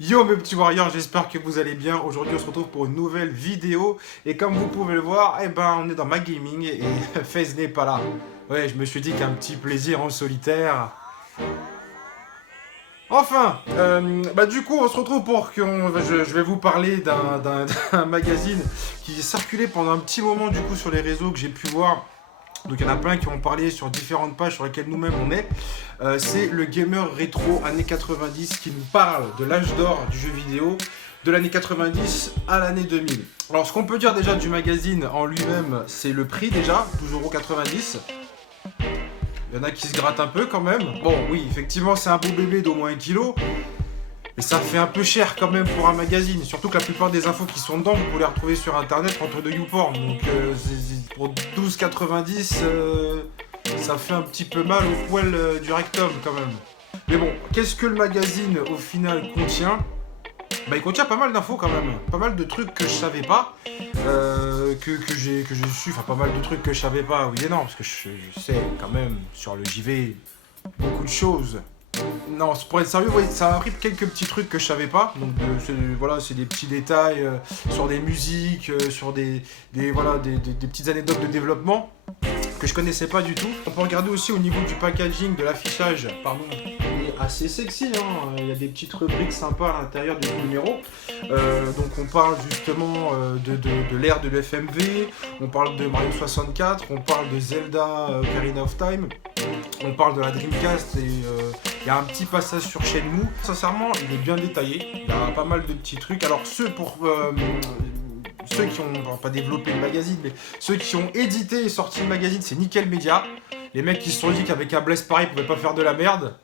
Yo mes petits warriors, j'espère que vous allez bien. Aujourd'hui on se retrouve pour une nouvelle vidéo. Et comme vous pouvez le voir, eh ben on est dans ma gaming et FaZe n'est pas là. Ouais, je me suis dit qu'un petit plaisir en solitaire. Enfin, du coup on se retrouve pour que je vais vous parler d'un magazine qui circulait pendant un petit moment du coup sur les réseaux que j'ai pu voir. Donc il y en a plein qui ont parlé sur différentes pages sur lesquelles nous-mêmes on est. C'est le gamer rétro années 90 qui nous parle de l'âge d'or du jeu vidéo, de l'année 90 à l'année 2000. Alors ce qu'on peut dire déjà du magazine en lui-même, c'est le prix déjà, 12,90 €. Il y en a qui se grattent un peu quand même. Bon oui, effectivement c'est un beau bébé d'au moins 1 kg. Et ça fait un peu cher quand même pour un magazine. Surtout que la plupart des infos qui sont dedans, vous pouvez les retrouver sur internet entre de YouPorn. Donc pour 12,90 €, ça fait un petit peu mal au poil du rectum quand même. Mais bon, qu'est-ce que le magazine au final contient? Bah il contient pas mal d'infos quand même. Pas mal de trucs que je savais pas. Que j'ai su. Enfin pas mal de trucs que je savais pas, oui et non. Parce que je sais quand même sur le JV beaucoup de choses. Non, pour être sérieux, ouais, ça m'a pris quelques petits trucs que je savais pas. Donc voilà, c'est des petits détails sur des musiques, sur des petites anecdotes de développement que je connaissais pas du tout. On peut regarder aussi au niveau du packaging, de l'affichage, pardon, il est assez sexy, hein. Il y a des petites rubriques sympas à l'intérieur du numéro. Donc on parle justement de l'ère de l'FMV, on parle de Mario 64, on parle de Zelda Ocarina of Time, on parle de la Dreamcast et il y a un petit passage sur Shenmue. Sincèrement, il est bien détaillé, il y a pas mal de petits trucs. Alors ceux qui ont pas développé le magazine, mais ceux qui ont édité et sorti le magazine, c'est Nickel Media. Les mecs qui se sont dit qu'avec un Blaze pareil, ils pouvaient pas faire de la merde.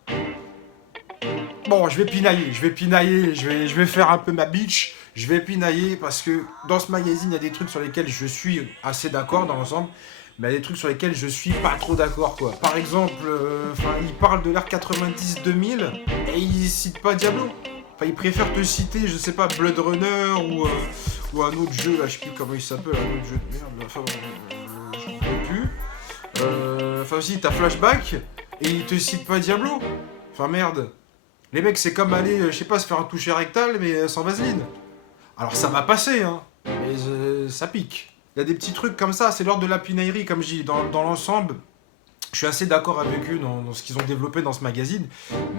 Bon, je vais pinailler, je vais faire un peu ma bitch. Je vais pinailler parce que dans ce magazine, il y a des trucs sur lesquels je suis assez d'accord dans l'ensemble, mais il y a des trucs sur lesquels je suis pas trop d'accord, quoi. Par exemple, il parle de l'ère 90-2000 et il cite pas Diablo. Enfin, il préfère te citer, je sais pas, Blood Runner ou un autre jeu, là, je sais plus comment il s'appelle, un autre jeu de merde, enfin, je ne sais plus. Enfin, aussi, t'as Flashback et il te cite pas Diablo. Enfin, merde. Les mecs, c'est comme aller, je sais pas, se faire un toucher rectal, mais sans vaseline. Alors, ça va passer, hein, mais ça pique. Il y a des petits trucs comme ça, c'est l'ordre de la pinaillerie, comme je dis, dans l'ensemble. Je suis assez d'accord avec eux dans ce qu'ils ont développé dans ce magazine,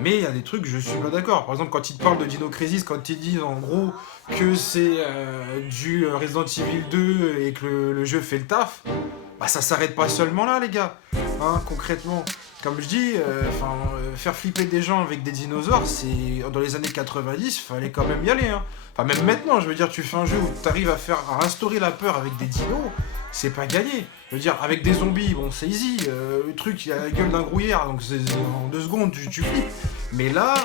mais il y a des trucs que je suis pas d'accord. Par exemple, quand ils te parlent de Dino Crisis, quand ils disent en gros que c'est du Resident Evil 2 et que le jeu fait le taf, bah ça s'arrête pas seulement là, les gars. Hein, concrètement, comme je dis, faire flipper des gens avec des dinosaures, c'est dans les années 90, fallait quand même y aller. Hein. Enfin, même maintenant, je veux dire, tu fais un jeu où tu arrives à instaurer la peur avec des dinos, c'est pas gagné. Je veux dire, avec des zombies, bon, c'est easy. Le truc, il a la gueule d'un grouillard, donc en 2 secondes, tu flippes. Mais là,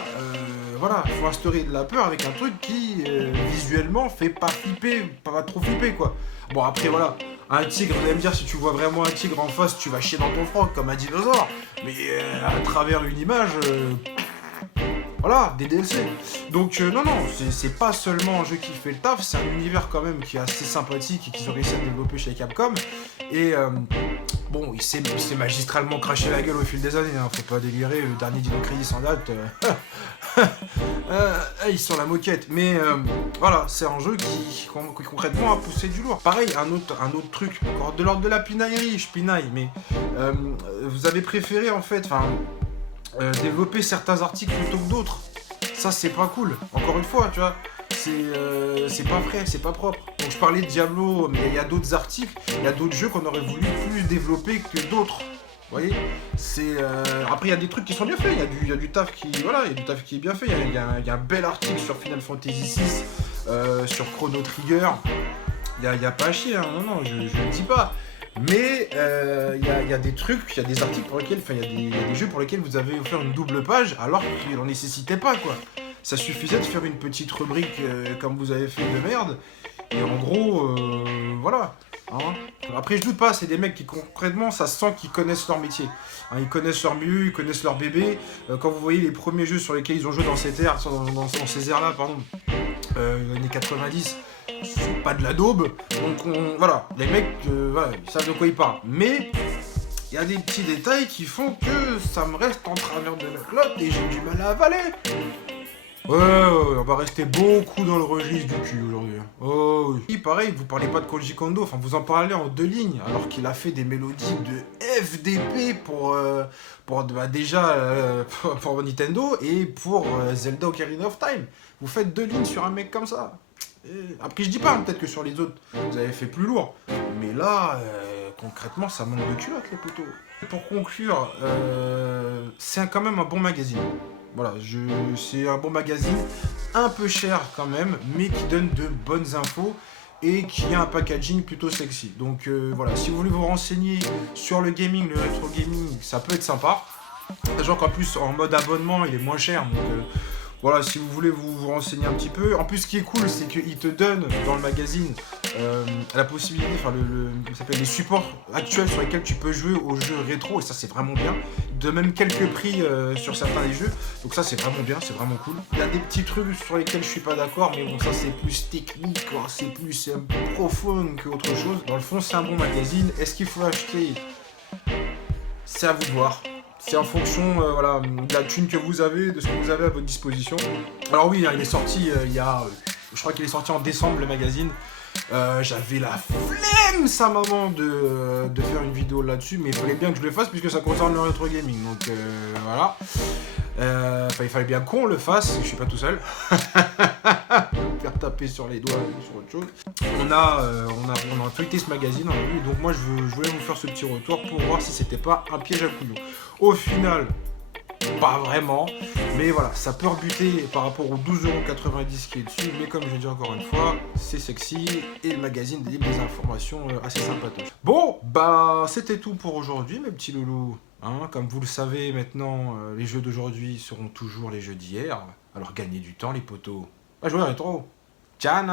voilà, il faut instaurer de la peur avec un truc qui, visuellement, fait pas flipper, pas trop flipper, quoi. Bon, après, voilà. Un tigre, vous allez me dire, si tu vois vraiment un tigre en face, tu vas chier dans ton froc comme un dinosaure. Mais à travers une image, voilà, des DLC. Donc non, c'est pas seulement un jeu qui fait le taf, c'est un univers quand même qui est assez sympathique et qu'ils ont réussi à développer chez Capcom. Et bon, il s'est magistralement craché la gueule au fil des années, hein, faut pas délirer, le dernier Dino Crisis en date, ils sont la moquette. Mais voilà, c'est un jeu qui concrètement a poussé du lourd. Pareil, un autre truc, encore de l'ordre de la pinaillerie, je pinaille, mais vous avez préféré en fait, développer certains articles plutôt que d'autres. Ça, c'est pas cool. Encore une fois, tu vois, c'est pas vrai, c'est pas propre. Donc, je parlais de Diablo, mais il y a d'autres articles, il y a d'autres jeux qu'on aurait voulu plus développer que d'autres. Vous voyez, après, il y a des trucs qui sont bien faits. Il y a du taf qui, voilà, il y a du taf qui est bien fait. Il y a un bel article sur Final Fantasy VI, sur Chrono Trigger. Il y a pas à chier, hein. Non, je le dis pas. Mais il y a des trucs, il y a des articles pour lesquels, il y a des jeux pour lesquels vous avez offert une double page alors qu'il n'en nécessitait pas, quoi. Ça suffisait de faire une petite rubrique comme vous avez fait de merde. Et en gros, voilà. Hein. Après, je doute pas, c'est des mecs qui concrètement, ça sent qu'ils connaissent leur métier. Hein, ils connaissent leur milieu, ils connaissent leur bébé. Quand vous voyez les premiers jeux sur lesquels ils ont joué dans cette ère, dans ces ères-là, pardon, les années 90, c'est pas de la daube. Donc voilà, les mecs, voilà, ils savent de quoi ils parlent. Mais il y a des petits détails qui font que ça me reste en travers de la clotte et j'ai du mal à avaler. Ouais, on va rester beaucoup dans le registre du cul aujourd'hui. Oh oui. Pareil, vous parlez pas de Koji Kondo, enfin vous en parlez en 2 lignes, alors qu'il a fait des mélodies de FDP pour déjà pour Nintendo et pour Zelda Ocarina of Time. Vous faites 2 lignes sur un mec comme ça. Après, je dis pas, hein, peut-être que sur les autres, vous avez fait plus lourd. Mais là, concrètement, ça manque de culotte, les poteaux. Pour conclure, c'est quand même un bon magazine. Voilà, c'est un bon magazine, un peu cher quand même, mais qui donne de bonnes infos et qui a un packaging plutôt sexy. Donc voilà, si vous voulez vous renseigner sur le gaming, le rétro gaming, ça peut être sympa. Sachant qu'en plus, en mode abonnement, il est moins cher. Donc voilà, si vous voulez vous renseigner un petit peu. En plus, ce qui est cool, c'est qu'il te donne dans le magazine la possibilité, enfin comment ça s'appelle, les supports actuels sur lesquels tu peux jouer aux jeux rétro, et ça c'est vraiment bien. De même quelques prix sur certains des jeux, donc ça c'est vraiment bien, c'est vraiment cool. Il y a des petits trucs sur lesquels je suis pas d'accord, mais bon, ça c'est plus technique, quoi. C'est plus profond qu'autre chose. Dans le fond, c'est un bon magazine. Est-ce qu'il faut acheter? C'est à vous de voir. C'est en fonction voilà, de la thune que vous avez, de ce que vous avez à votre disposition. Alors oui, hein, il est sorti il y a... je crois qu'il est sorti en décembre, le magazine. J'avais la flemme, sa maman, de faire une vidéo là-dessus, mais il fallait bien que je le fasse puisque ça concerne le rétro gaming. Donc voilà. Il fallait bien qu'on le fasse, je suis pas tout seul. Me faire taper sur les doigts ou sur autre chose. On a tweeté ce magazine, on a vu, donc moi je voulais vous faire ce petit retour pour voir si c'était pas un piège à couillon. Au final, pas vraiment, mais voilà, ça peut rebuter par rapport aux 12,90€ qui est dessus, mais comme je l'ai dit encore une fois, c'est sexy et le magazine délivre des informations assez sympatoches. Bon, bah c'était tout pour aujourd'hui, mes petits loulous. Hein, comme vous le savez maintenant, les jeux d'aujourd'hui seront toujours les jeux d'hier, alors gagnez du temps les potos. Pas jouer rétro. Ciao.